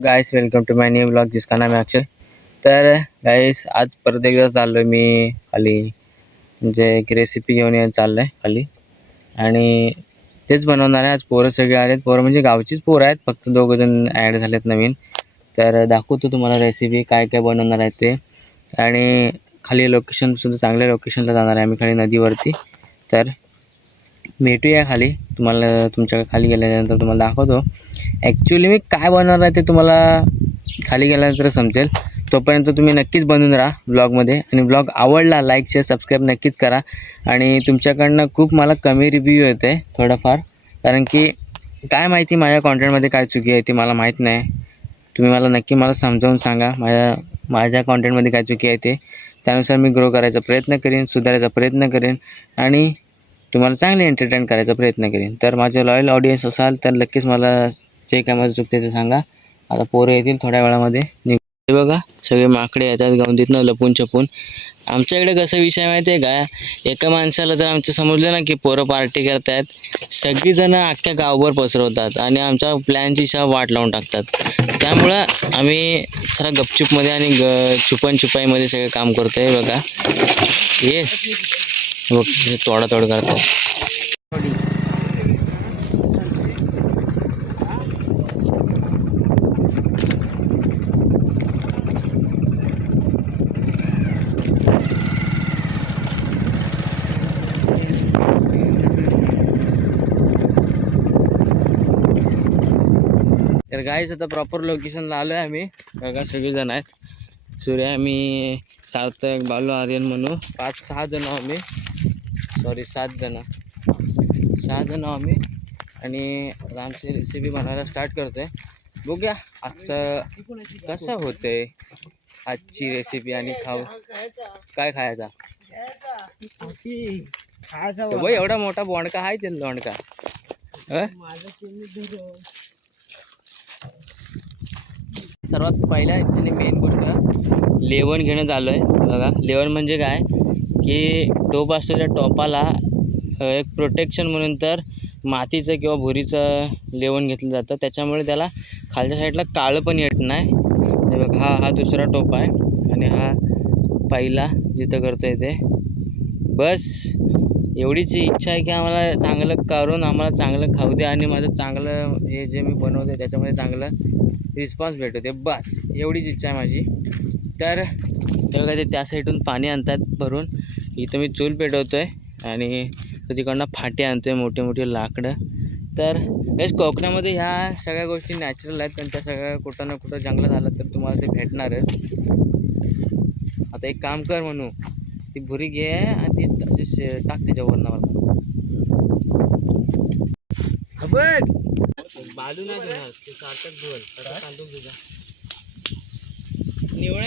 Guys welcome to my new blog जिसका नाम है अक्षय। तर गाइस आज परत एकदा चाललो मी खाली, म्हणजे एक रेसिपी घेऊन चाललो आहे खाली आणि तेच बनवणार आहे। आज पोरं सगळे आलेत, पोरं म्हणजे गावचीच पोरं आहेत, फक्त दोघं जण ॲड झालेत नवीन। तर दाखवतो तुम्हाला रेसिपी काय काय बनवणार आहे ते। आणि खाली लोकेशन सुद्धा चांगल्या लोकेशनला जाणार आहे आम्ही, खाली नदीवरती। तर भेटूया खाली, तुम्हाला तुमच्याकडे खाली गेल्यानंतर तुम्हाला दाखवतो ॲक्च्युली मी काय बनवणार आहे ते तुम्हाला खाली गेल्यानंतर समजेल। तोपर्यंत तुम्ही नक्कीच बनवून राहा ब्लॉगमध्ये, आणि ब्लॉग आवडला लाईक शेअर सबस्क्राईब नक्कीच करा। आणि तुमच्याकडनं खूप मला कमी रिव्ह्यू येते थोडंफार, कारण की काय माहिती माझ्या कॉन्टेंटमध्ये काय चुकी आहे ती मला माहीत नाही। तुम्ही मला नक्की मला समजावून सांगा माझ्या कॉन्टेंटमध्ये काय चुकी आहे ते, त्यानुसार मी ग्रो करायचा प्रयत्न करेन, सुधारायचा प्रयत्न करेन आणि तुम्हाला चांगले एंटरटेन करायचा प्रयत्न करेन। तर माझे लॉयल ऑडियन्स असाल तर नक्कीच मला जे काय माझं चुकते ते सांगा। आता पोरं येतील थोड्या वेळामध्ये। हे बघा सगळे माकडे येतात गवंडीतनं लपून छपून। आमच्याकडे कसं विषय माहिती आहे का, एका माणसाला जर आमचं समजलं ना की पोरं पार्टी करतायत, सगळीजणं अख्ख्या गावभर पसरवतात आणि आमच्या प्लॅनची वाट लावून टाकतात। त्यामुळं आम्ही जरा गपचूपमध्ये आणि छुपाईमध्ये सगळं काम करतो आहे। बघा हे बघ तोडातोड करतात। तर गाईस आता प्रॉपर लोकेशनला आलो आहे आम्ही। बघा सगळेजण आहेत, सूर्या, मी, सार्थक, बालू, आर्यन म्हणू 5-6 जण आम्ही, सॉरी 7 जण आम्ही। आणि आमची रेसिपी बनवायला स्टार्ट करतोय। बघूया आजचं कसं होतंय, आजची रेसिपी आणि खाऊ काय खायचा। बाई एवढा मोठा बोंडका आहे ते लोंडका। सर्वात पहिल्या आणि मेन गोष्ट लेवण घेणं चालू आहे। बघा लेवण म्हणजे काय की टोप असतो, त्या टोपाला एक प्रोटेक्शन म्हणून तर मातीचं किंवा भुरीचं लेवण घेतलं जातं, त्याच्यामुळे त्याला खालच्या साईडला काळं पण येत नाही। हे बघ हा दुसरा टोप आहे आणि हा पहिला जिथं करतो आहे ते। बस एवढीच इच्छा आहे की आम्हाला चांगलं करून आम्हाला चांगलं खाऊ दे आणि माझं चांगलं हे जे मी बनवते त्याच्यामध्ये चांगलं रिस्पॉन्स भेटू दे, बस एवढीच इच्छा आहे माझी। तर बघा ते त्या साईडून पाणी आणतात भरून, इथं मी चूल पेटवतो आहे आणि तिकडनं फाटे आणतो आहे, मोठे मोठे लाकडं। तर हेच कोकणामध्ये ह्या सगळ्या गोष्टी नॅचरल आहेत, त्यांच्या सगळ्या कुठं ना कुठं जंगलात आलं तर तुम्हाला ते भेटणारच। आता एक काम कर म्हणू, ती भुरी घे आणि ती टाक त्याच्यावरनं मला बघ बालू नाही देणार ते सार्थक बोल तांदूळ तुझा निवळ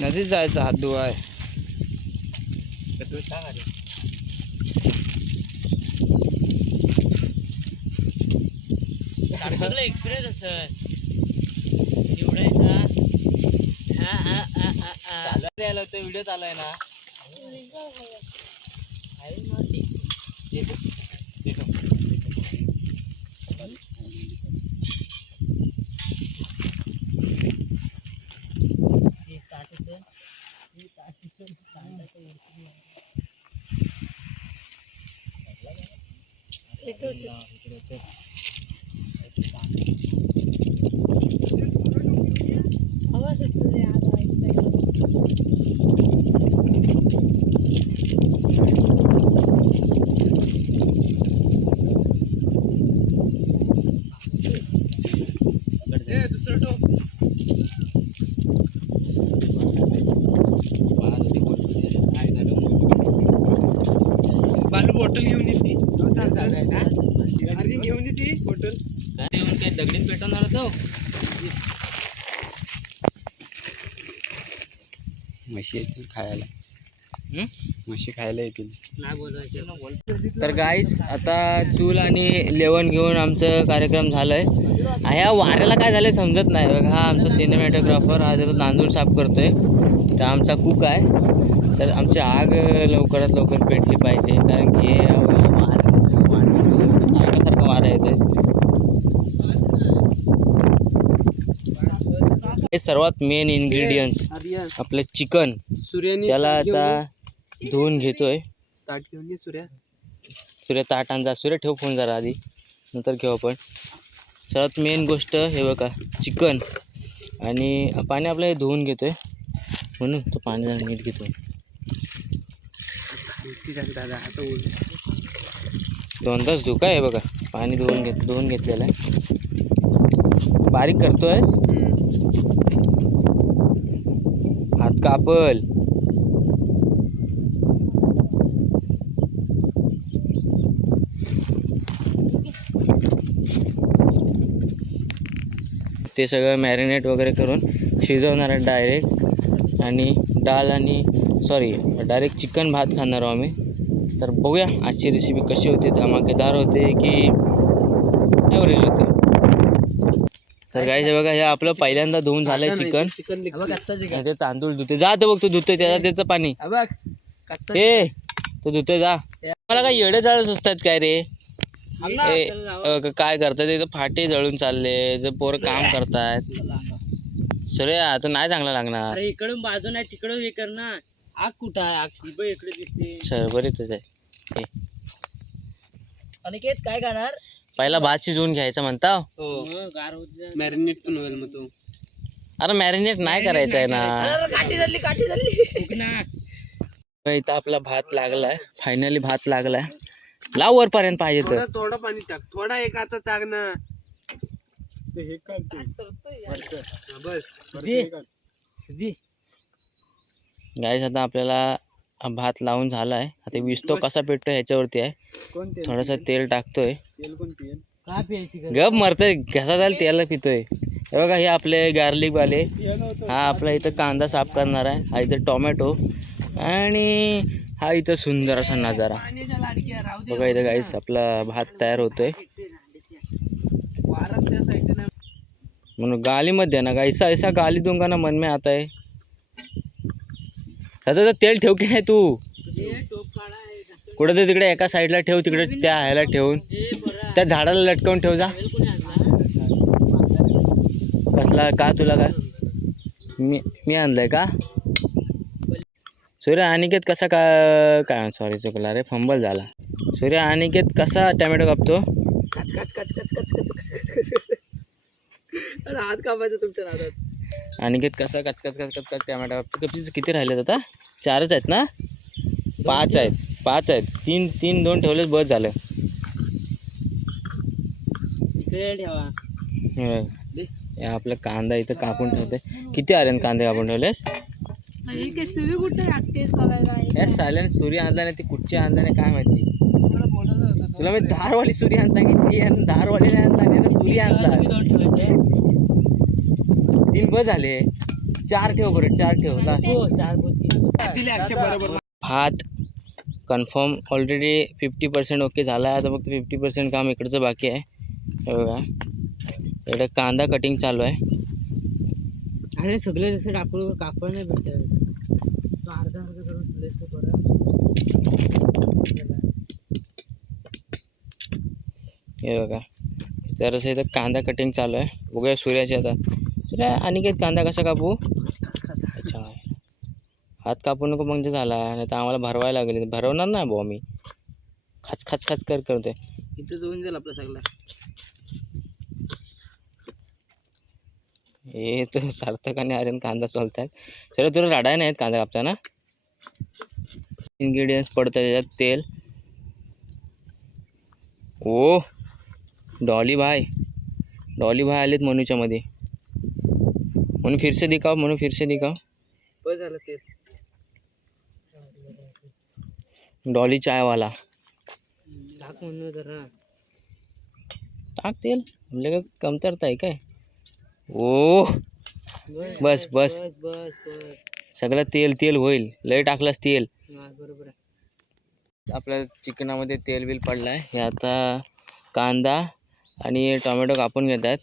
नदीत जायचं हात धुवाय। सार्थकला एक्सपिरियन्स असेल निवडायचा। चालत यायला होतं, व्हिडिओ चालू आहे ना। बालू बॉटल घेऊन येते, घेऊन येते बॉटल काय दगडीत पेटवणार होतो। म्हशी येतील खायला, म्हशी खायला येतील नाही बोलवायचं। तर गाईस आता चूल आणि लेवण घेऊन आमचं कार्यक्रम झालाय। ह्या वाऱ्याला काय झालंय समजत नाही। बघा हा आमचा सिनेमॅटोग्राफर, हा त्याचा तांदूळ साफ करतोय, तर आमचा कुक आहे। तर आमची आग लवकरात लवकर पेटली पाहिजे, कारण की सारखं वारा येतोय. हे सर्वात मेन इन्ग्रेडियंट्स आपलं चिकन. त्याला आता धुवून घेतोय. ताट घेऊन ये सूर्या. सूर्य ताट आणजा. सूर्य ठेव फोन जरा आधी, नंतर घेऊ आपण. सर्वात मेन गोष्ट हे बघा चिकन. आणि पाणी आपलं हे धुवून घेतोय म्हणून तो पाणी जरा नीट घेतोय. दादा आता दोनदाच धुका आहे बघा. पाणी धुवून घेतलेलं आहे. बारीक करतोय. हात कापल. ते सगळं मॅरिनेट वगैरे करून शिजवणार आहे डायरेक्ट. आणि डाळ आणि डायरेक्ट चिकन भात खाणार आहोत आम्ही. तर बघूया आजची रेसिपी कशी होते. धमाकेदार होते की ॲव्हरेज होते. तर गाईस हे बघा, हे आपलं पहिल्यांदा धुवून झालंय चिकन. ते तांदूळ धुते जा. तर बघ तो धुतोय त्याचं पाणी हे तो धुतोय जा. मला काय येडे चाळच असतात काय रे. काय करतात ते फाटे जळून चालले. जर पोरं काम करतायत. सूर्या आता नाही चांगला लागणार. इकडून बाजू नाही तिकडून हे कर ना. आग कुठं आहे. आग इकडे दिसते. शरबरीतच आहे. अनिकेत काय खाणार. पहिला भात शिजवून घ्यायचा म्हणता. मॅरिनेट पण होईल मग तू. अरे मॅरिनेट नाही करायचं आहे ना. इथं आपला भात लागलाय. फायनली भात लागलाय. लाव वरपर्यंत पाहिजे तर. थोडं पाणी टाक. थोडा एक आता टाक ना. गाईस आता आपल्याला भात लावून झालाय. आता विस्तो कसा पेटतो ह्याच्यावरती आहे. थोडंसं तेल टाकतोय. गप मरतोय घसा झाला तेल पितोय. हे बघा हे आपले गार्लिक वाले. हा आपला इथं कांदा साफ करणार आहे. हा इथं टोमॅटो. आणि हा इथं सुंदर असा नजारा बघा. इथं गाईस आपला भात तयार होतोय. म्हणून गालीमध्ये ना गाईसा ऐसा गाली दूंगा ना मन में आता है. त्याचं तेल ठेव की नाही तू. कुठं तर तिकडे एका साईडला ठेव. तिकडे त्या ह्याला ठेवून त्या झाडाला लटकवून ठेव जा. कसला का तुला काय मी आणलंय का. सूर्य अनिकेत कसा काय सॉरी चुकला रे. फंबल झाला. सूर्य अनिकेत कसा टोमॅटो कापतो. हात कापायचं तुमच्या हातात. अनिकेत कसा कचकच टोमॅटो कापतो. किती राहिलेत आता. 4च आहेत ना. 5 आहेत. तीन 2 ठेवलेच बस झालं. हे आपलं कांदा इथं कापून ठेवते. किती आले कांदे कापून ठेवलेस. सायलेंट सूर्य आणला नाही. ती कुठची आणला नाही काय माहिती. तुला मी धारवाली सूर्य आण सांगितली. धारवाली नाही आणला नाही. सूर्य आणला. 3 बस झाले. 4 ठेव बरं. 4 ठेव. भात कन्फर्म ऑलरेडी 50% ओके झाला आहे. आता फक्त 50% काम इकडचं बाकी आहे. हे बघा इकडे कांदा कटिंग चालू आहे. अरे सगळे जसं कापड नाही भेटत. अर्धा करून हे बघा जरासं इथं कांदा कटिंग चालू आहे. बघूया सूर्याचे आता. सूर्या आणि काही कांदा कसा कापू. अच्छा हात कापू नको म्हणजे झाला. नाही तर आम्हाला भरवायला लागेल. भरवणार नाही भाऊ मी. खाच करतोय. इथं जाऊन जाईल आपला सगळा. हे तर सार्थक आणि आर्यन कांदा सोलतात. सर तुला राडाय नाहीत कांदा कापताना. इन्ग्रेडियंट्स पडतात त्याच्यात. तेल. ओ डॉली भाई आलेत मनूच्या मध्ये. म्हणून फिरसे दिखाव. बस झालं तेल. डॉली चायवाला. टाक म्हणून जरा. टाक तेल. आपल्या काय कमतरता आहे काय. ओ बस सगळं तेल होईल. लय टाकलंस तेल. बरोबर आहे. आपल्या चिकनामध्ये तेल बिल पडलं आहे. हे आता कांदा आणि टोमॅटो कापून घेत आहेत.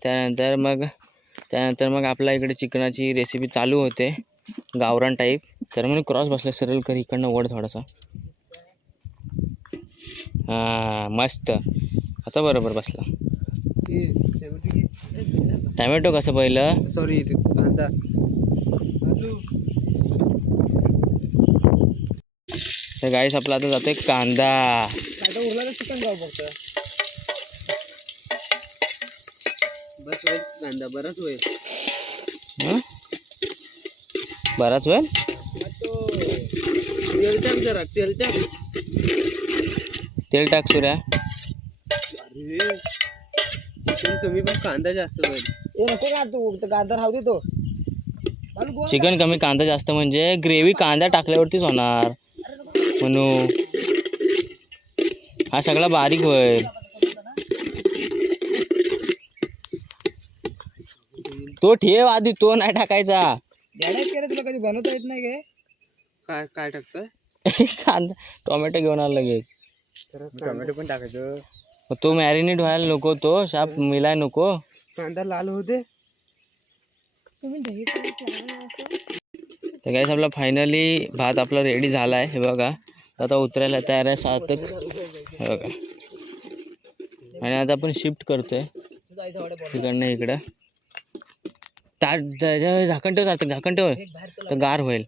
त्यानंतर मग आपल्या इकडे चिकनाची रेसिपी चालू होते गावरान टाईप. तर म्हणून क्रॉस बसला सरळ कर इकडनं ओढ थोडासा. हां मस्त, आता बरोबर बसला. टॅमॅटो कसं पहिलं, सॉरी कांदा. तर गाईस आपला आता जातोय कांदा. उरला तर चिकन जाऊ फक्त. बस होईल कांदा, बराच होईल. हं? बराच वेळ तेल टाक जरा, तेल टाक. तेल टाक सूर्या. अरे चिकन कमी पण कांदा जास्त होईल. हे नको काढतो, कांदा राहू दे तो. चिकन कमी कांदा जास्त म्हणजे ग्रेव्ही कांदा टाकल्यावरतीच होणार म्हणून. हा सगळा बारीक होईल. तो ठेव आधी, तो नाही टाकायचा. केलं तुला कधी बनवता येत नाही काय? काय काय टाकतोय? कांदा टोमॅटो घेऊन आला लगेच. टोमॅटो पण टाकायचं. मग तो मॅरिनेट व्हायला नको, तो शाप मिलाय नको. कांदा लाल होते. तर गाईस आपला फायनली भात आपला रेडी झाला आहे. हे बघा आता उतरायला तयार आहे सातक. हे बघा, आणि आता आपण शिफ्ट करतोय तिकडनं इकडं. झाकण ठेव, झाकण ठेव, तर गार होईल.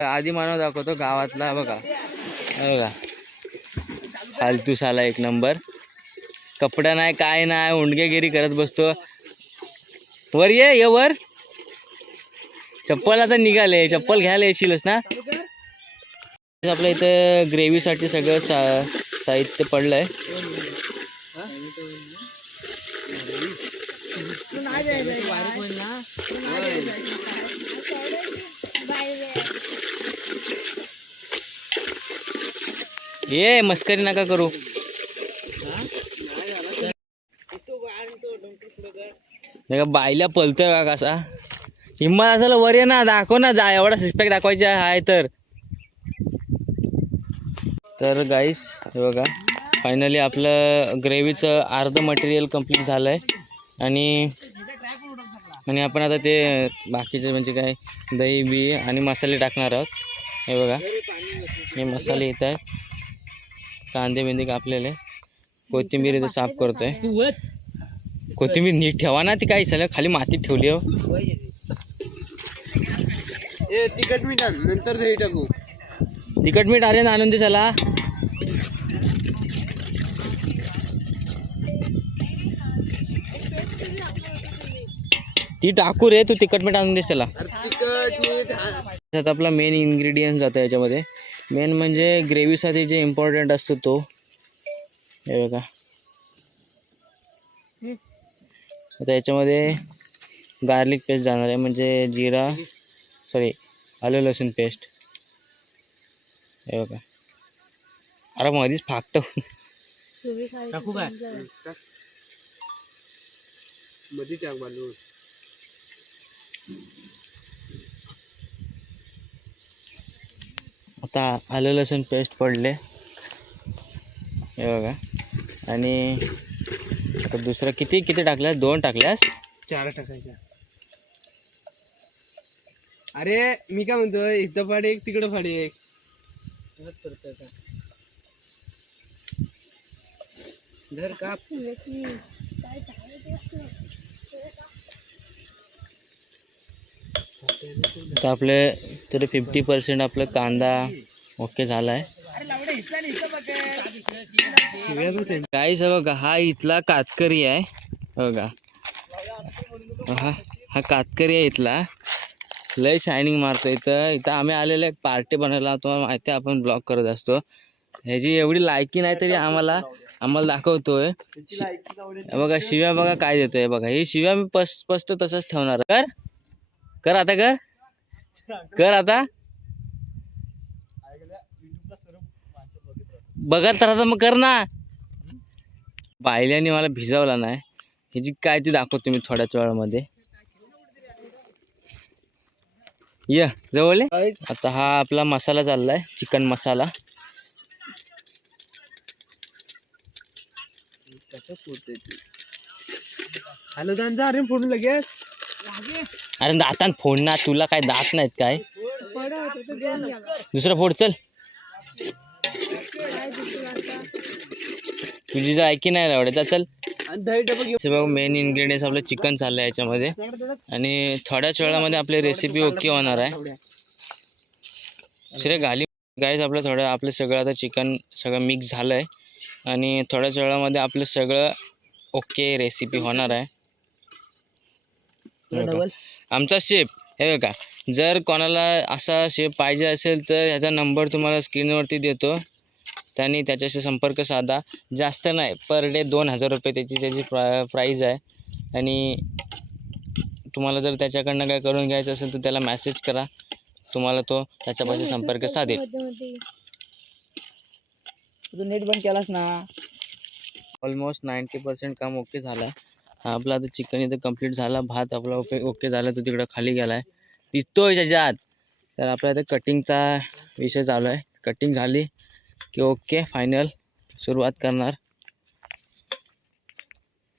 आधी मानव दाखवतो गावातला. बघा बघा फालतूस आला एक नंबर. कपडा नाही काय नाही, उंडगेगिरी करत बसतो. वर ये वर. चप्पल आता निघाले, चप्पल घ्यायला येशीलच ना. आपल्या इथं ग्रेव्हीसाठी सगळं साहित्य पडलंय. ये मस्करी नका करू. बायला पलतोय बघा कसा. हिम्मत असेल वर ये ना, दाखव ना, जा एवढा सिस्पॅक दाखवायचा आहे तर गाईस हे बघा फायनली आपलं ग्रेव्हीचं अर्ध मटेरियल कंप्लीट झालं आहे. आणि आपण आता ते बाकीचे म्हणजे काय दही बी आणि मसाले टाकणार आहोत. हे बघा हे मसाले येत आहेत. कांदे बिंदे कापलेले, कोथिंबीर इथं साफ करतोय. कोथिंबीर नीट ठेवा ना, ती काही झालं खाली मातीत ठेवली हो. तिखट मीठ आण, नंतर दही टाकू. तिखट मीठ आले ना, आणून दे चला. ती टाकू रे, तू तिखट मीठ आणून दे चला. आपला मेन इन्ग्रेडियंट जातो याच्यामध्ये. मेन म्हणजे ग्रेव्हीसाठी जे इम्पॉर्टंट असतो तो. हे बघा आता याच्यामध्ये गार्लिक पेस्ट जाणार आहे, म्हणजे आलं लसूण पेस्ट. हे बघा, अरे मध्येच फाकतो. टाकू काय मध्ये टाक बालू. आता आलं लसूण पेस्ट पडले. हे बघा, आणि आता दुसरं किती टाकल्यास? 2 टाकल्यास? 4 टाकायच्या. अरे मी काय म्हणतोय, इथं फाडी एक, तिकडं फाडी एक. जर काप तर आपले तरी 50% आपलं कांदा ओके झाला आहे. गाईस बघा, हा इथला कातकरी आहे. बघा हा कातकरी आहे इथला. लय शायनिंग मारतो इथं आम्ही आलेलो एक पार्टी बनवायला. तुम्हाला माहिती आहे आपण ब्लॉग करत असतो. ह्याची एवढी लायकी नाही तरी आम्हाला दाखवतोय. बघा शिव्या बघा काय देतोय. बघा ही शिव्या मी स्पष्ट तसंच ठेवणार. कर आता, कर आता. बघत तर मग कर ना. बायल्याने मला भिजवला नाही, ह्याची काय ती दाखवतो मी थोड्याच वेळामध्ये. ये जवळ. आता हा आपला मसाला चाललाय, चिकन मसाला. हॅलो दांजा, अरे फोडून लगेच. अरे दातान फोडणार, तुला काय दात नाहीत काय? दुसरं फोड चल. तुझी जर ऐकी नाही आवडायचा चल. आणि दही डबा घेऊ. बघ मेन इन्ग्रेडियंट्स आपलं चिकन चाललं आहे याच्यामध्ये आणि थोड्याच वेळामध्ये आपली रेसिपी ओके होणार आहे. श्रे घाली गाईस आपलं सगळं आता चिकन सगळं मिक्स झालं आहे आणि थोड्याच वेळामध्ये आपलं सगळं ओके रेसिपी होणार आहे. आमचा शेफ हे बघा, जर कोणाला असा शेफ पाहिजे असेल तर ह्याचा नंबर तुम्हाला स्क्रीनवरती देतो, त्यांनी त्याच्याशी संपर्क साधा. जास्त नाही, पर डे 2000 रुपये त्याची प्राईज आहे. आणि तुम्हाला जर त्याच्याकडनं काय करून घ्यायचं असेल तर त्याला मेसेज करा, तुम्हाला तो त्याच्यापाशी संपर्क साधेल. तू नेट बंद केलास ना. ऑलमोस्ट 90% काम ओके झालं. आपला आता चिकन इथं कंप्लीट झाला. भात आपला ओके झाला, तो तिकडं खाली गेला आहे, दिसतोय त्याच्यात. तर आपल्या इथं कटिंगचा विषय चालू आहे. कटिंग झाली की ओके फायनल सुरुवात करणार.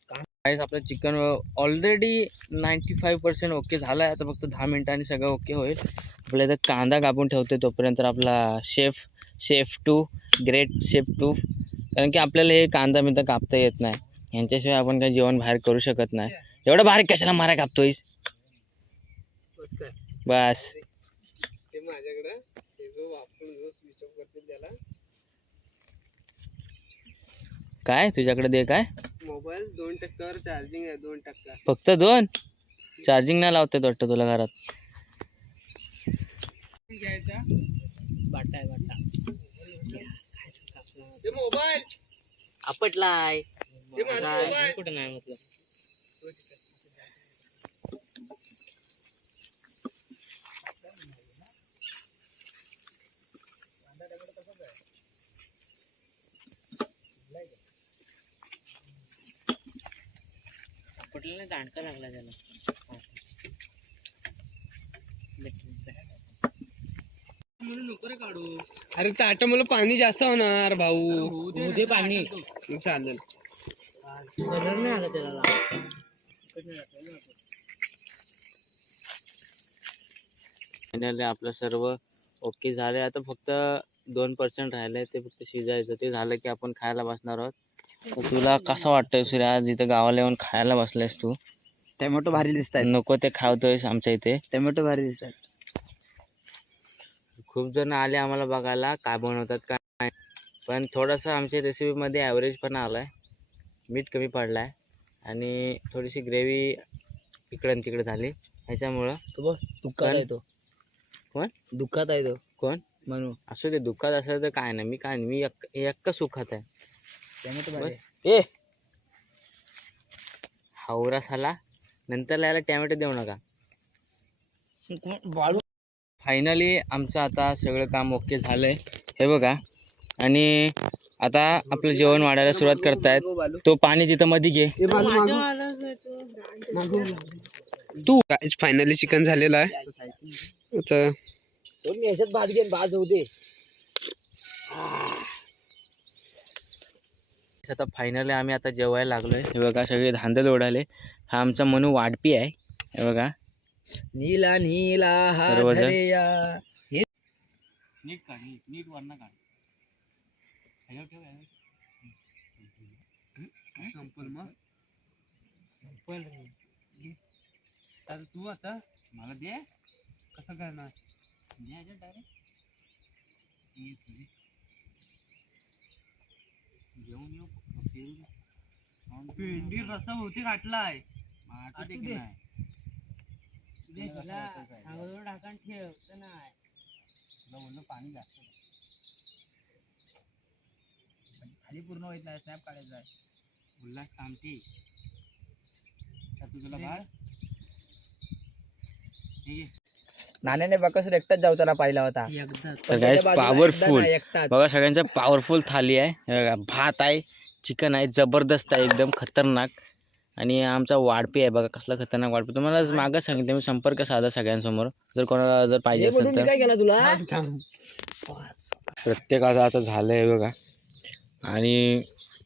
काहीच आपलं चिकन ऑलरेडी 95% ओके झालं आहे. आता फक्त 10 मिनिटांनी सगळं ओके होईल. आपल्या इथं कांदा कापून ठेवतो तोपर्यंत आपला chef to great chef to, कारण की आपल्याला हे कांदा बिंदा कापता येत नाही, यांच्याशिवाय आपण काही जेवण बाहेर करू शकत नाही. एवढं बारीक कशाला मारा कापतोयस बस. काय तुझ्याकडे दे काय मोबाईल 2% चार्जिंग आहे. 2%. फक्त 2 चार्जिंग नाही लावते वाटतं तुला घरात. घ्यायचा बाटा आहे बाटा. ते मोबाईल आपटलाय मोबाईल कुठं नाही म्हटलं. आपटला दांडका लागला त्याला. अरे ताट मला पाणी जास्त होणार भाऊ. दे पाणी चालेल. कलर नाही आला त्याला. फायनली आपलं सर्व ओके झाले. आता फक्त 2% राहिलं आहे, ते फक्त शिजायचं. ते झालं की आपण खायला बसणार आहोत. तर तुला कसं वाटतंय सूर्य, आज इथं गावाला येऊन खायला बसलायस तू? टोमॅटो भारी दिसतात. नको ते खावतोयस आमच्या इथे. टोमॅटो भारी दिसतात. खूप जण आले आम्हाला बघायला काय बनवतात काय, पण थोडंसं आमच्या रेसिपीमध्ये ॲव्हरेज पण आला आहे. मीठ कमी पडला आहे आणि थोडीशी ग्रेव्ही इकडं तिकडे झाली. ह्याच्यामुळं दुःखात आहे तो. कोण दुःखात आहे तो कोण म्हणून. असू दे, दुःखात असेल तर काय नाही, मी एक्का सुखात आहे. टोमॅटो बस. भारी. ए हावरा साला, नंतर यायला टॅमॅटो देऊ नका. बाळू. फायनली आमचं आता सगळं काम ओके झालं आहे हे बघा. आणि आता आपलं जेवण वाढायला सुरुवात करतायत. तो पाणी तिथं मध्ये घे तू. फायनली चिकन झालेलं आहे. आता मी ह्याच्यात भात घेऊन भात होऊ दे. आता फायनली आम्ही आता जेवायला लागलोय. हे बघा सगळे धांदल ओढाले. हा आमचा मनू वाढपी आहे. हे बघा नीला नीला हा बरोबर. धरया. नीट काढ, नीट वरनं काढ. संपल मग. आता तू आता मला दे. कसं करणार? डायरेक्ट घेऊन येऊ फिरून. भेंडी रसा होती घातलाय. आठवते की नाही? ढाकण ठेव नाही. तुला बोललो पाणी जास्त खाली पूर्ण होत नाही. स्नॅप काढायचा आहे. उल्हास थांबते का तुझला बाळ. नाण्याने बकासूर एकटाच जाऊताना पाहिला होता. तर गाइस पॉवरफुल बघा, सगळ्यांचा पॉवरफुल थाली आहे. हे बघा, भात आहे, चिकन आहे, जबरदस्त आहे, एकदम खतरनाक. आणि आमचा वाढपी आहे बघा, कसला खतरनाक वाढपी. तुम्हाला मागं सांगितलं मी, संपर्क साधा सगळ्यांसमोर जर कोणाला जर पाहिजे असेल तर. काय केला तुला? प्रत्येकाचं आता झालं आहे बघा. आणि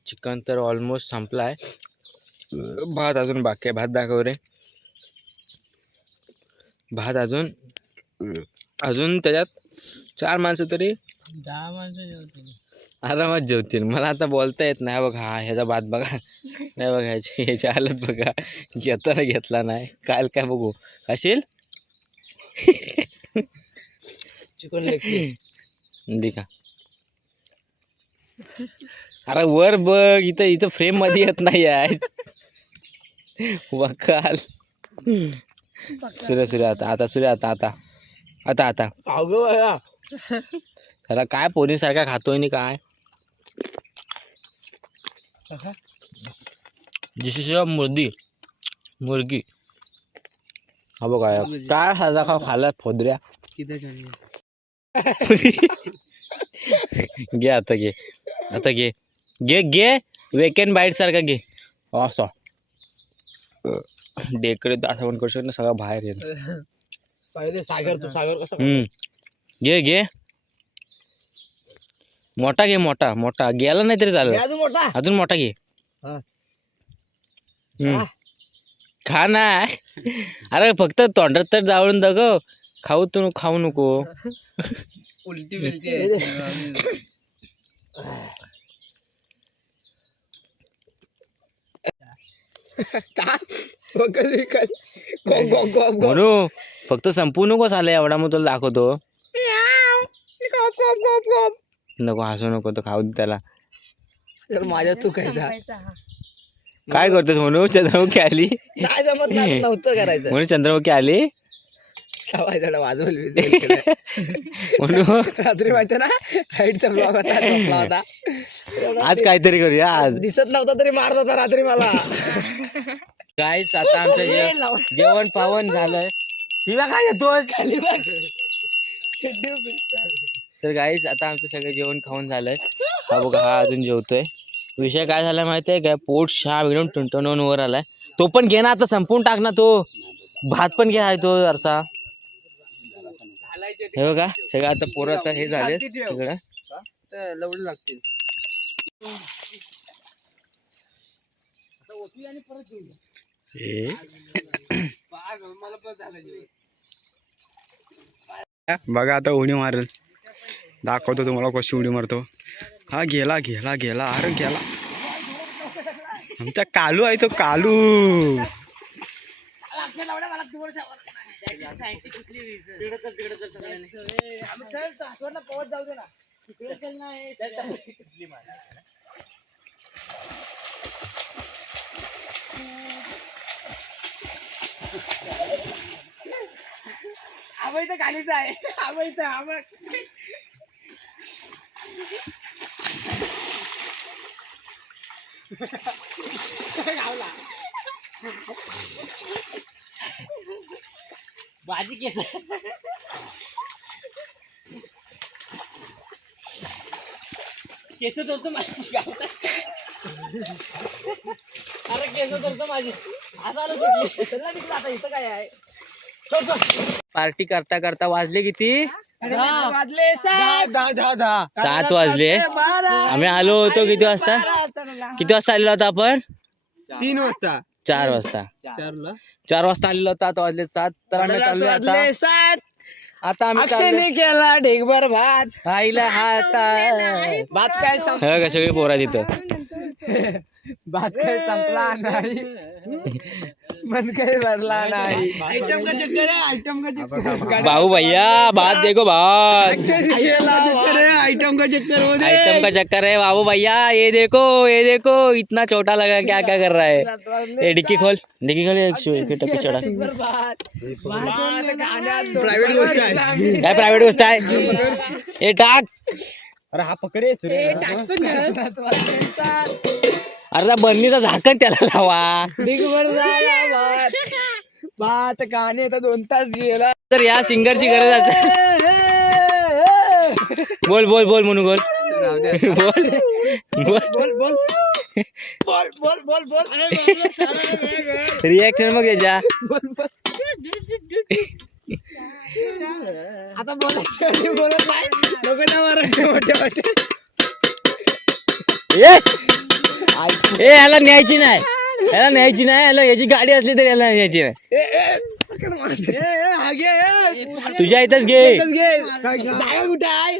चिकन तर ऑलमोस्ट संपला आहे. भात अजून बाकी आहे. भात दाखव रे. भात अजून त्याच्यात 4 माणसं तरी 10 माणसं जेवतील. आरामात जेवतील. मला आता बोलता येत नाही. बघा हा ह्याचा भात बघा, नाही बघायची ह्याची हालत बघा, घेताना घेतला नाही. काल काय बघू खाशील चिकन लेग पीस. का अरे वर बघ, इथं इथं फ्रेम मध्ये येत नाही आहे वकाल. सूर्य आता आता सूर्य आता आता आता आता अगं बघा त्याला काय पोरीसारखा खातोय नि काय. जिशी मुर्गी हा बघा काय खाजा खाऊ खाल्ला फोदऱ्या. घे आता घे आता घे घे घे वेकेंड बाईट सारखा घे. असं डेकरे असं पण करू शकत ना, सगळं बाहेर येईल. पहिले सागर तू सागर कसा घे घे मोठा घे मोठा मोठा गेला नाही तरी चालेल. अजून मोठा अजून मोठा घे. हा. खा ना. अरे फक्त तोंडात तर जाळून दाखव. खाऊ नको. उलटी मिलती म्हणू फक्त संपू नको झालं एवढा मग तुला दाखवतो. नको हसू नको तर खाऊ दे त्याला. माझ्या चुकायचा काय करतोस म्हणू. चंद्रमुखी आली नाही जमत नव्हतं करायचं म्हणून चंद्रमुखी आली वाजवली म्हणून रात्री माहिती ना लाईटचा ब्लॉग होता. आज काहीतरी करूया. आज दिसत नव्हता तरी मारत होता रात्री मला. गाईस आता आमचं जेवण पावन झालंय. शिवा काय येतोस तर गाईस आता आमचं सगळं जेवण खाऊन झालंय. हा बघा हा अजून जेवतोय. विषय काय झाला माहिती आहे काय, पोट शहा बिघडून टुनटुनवून वर आलाय. तो पण घे ना आता, संपून टाक ना तो भात पण घे तो अरसा. हे बघा सगळं आता पोरं आता हे झाले सगळं लवड लागतील. बघा आता उडी मारेल. दाखवतो तुम्हाला कशी उडी मारतो. हा गेला गेला गेला अरे गेला. आमचा कालू आहे तो कालू. आवाज खालीच आहे. आवाज भाजी केस केस धरतो माझी. अरे केस धरतो माझी. असं आलं सुटली. चला तिकडे आता इथं काय आहे. पार्टी करता करता वाजले किती. वाजले 7 वाजले. आम्ही आलो होतो किती वाजता आलेलो होता आपण. 3 वाजता 4 वाजता 4 वाजता आलेलो होता. आता वाजले 7. तर आम्ही चाललो आता 7. आता आम्ही अक्षयने केला ढेगभर भात. आईला हाता भात काय हे का सगळे पोरा तिथं. भात काय संपला नाही. मन काही भरला नाही. आइटम का चक्कर है. आइटम का चक्कर. बाबू भैया बात देखो बात. आइटम का चक्कर हो. आइटम का चक्कर है बाबू भैया. ये देखो इतना छोटा लगा. क्या क्या कर रहा है. ये डिक्की खोल टप्पी चढ़ा. प्रायव्हेट गोष्ट आहे. काय प्रायव्हेट गोष्ट आहे. हे टाक. अरे हा पकडे. अरे त्या बरणीचं झाकण त्याला लावा. ढिगभर झाला भात गाणे तर 2 तास गेला. तर या सिंगरची गरज असेल. बोल बोल बोल म्हणून बोल बोल बोल बोल बोल बोल बोल बोल. रिॲक्शन मग याच्या. आता बोलायचं बोलत नाही. नको ना मराठी मोठे मोठे. याला न्यायची नाही. याला याची गाडी असली तर याला न्यायची नाही. हा घे. तुझ्या इथंच घे. कुठे आहे.